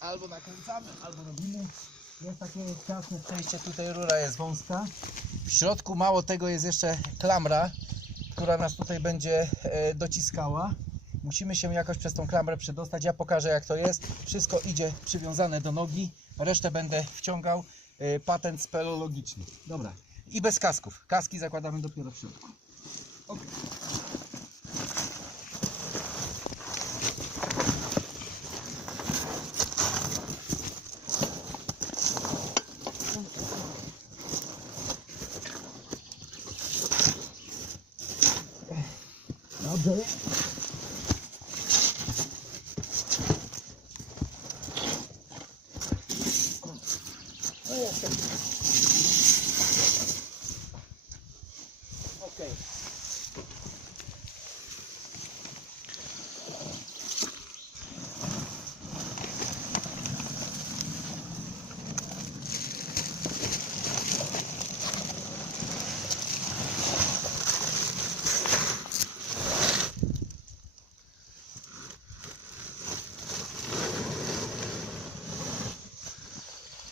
albo nakręcamy, albo robimy. Jest takie ciasne przejście, tutaj rura jest wąska. W środku mało tego jest jeszcze klamra, która nas tutaj będzie e, dociskała. Musimy się jakoś przez tą klamrę przedostać. Ja pokażę jak to jest. Wszystko idzie przywiązane do nogi. Resztę będę wciągał. E, Patent speleologiczny. Dobra. I bez kasków. Kaski zakładamy dopiero w środku. Okej. Dobrze. Okej.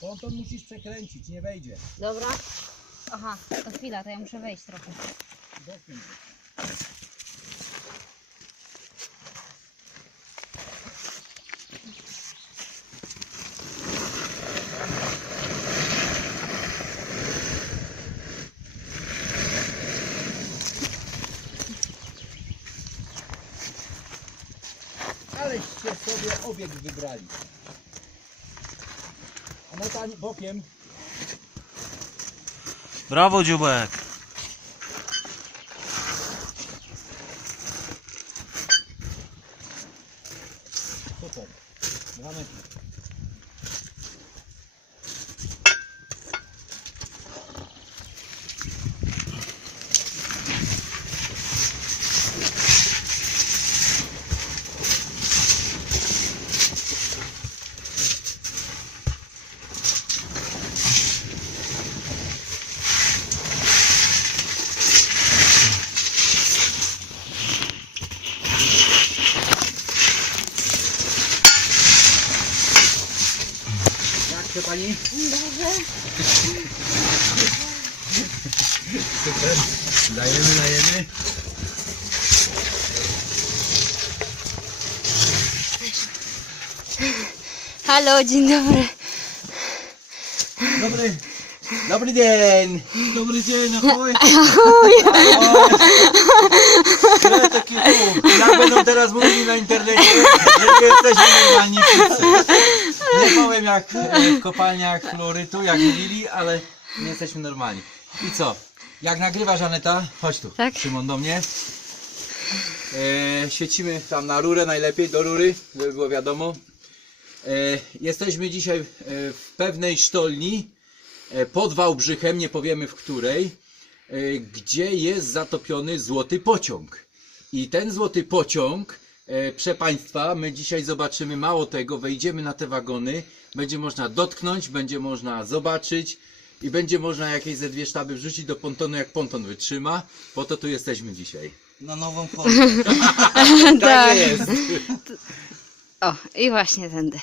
Ponton musisz przekręcić, nie wejdzie. Dobra. Aha, to chwila, to ja muszę wejść trochę. Dotknij. Aleście sobie obieg wybrali. Tam bokiem Brawo dziubek. Super. Dwa metry. Jak się pani? Super. Dajemy, dajemy. Halo, dzień dobry. Dobry. Dobry dzień. Dobry dzień, ahoj. Tyle taki tu. Jak będą teraz mówili na internecie, że jesteśmy normalni wszyscy. Nie powiem jak e, w kopalniach fluorytu, jak mówili, ale nie jesteśmy normalni. I co? Jak nagrywasz Aneta? Chodź tu. Tak. Szymon do mnie. E, świecimy tam na rurę najlepiej, do rury, żeby było wiadomo. E, jesteśmy dzisiaj e, w pewnej sztolni e, pod Wałbrzychem, nie powiemy w której, e, gdzie jest zatopiony złoty pociąg. I ten złoty pociąg, proszę Państwa, my dzisiaj zobaczymy mało tego, wejdziemy na te wagony, będzie można dotknąć, będzie można zobaczyć i będzie można jakieś ze dwie sztaby wrzucić do pontonu, jak ponton wytrzyma. Po to tu jesteśmy dzisiaj. Na nową formę. Tak jest. O, i właśnie tędy.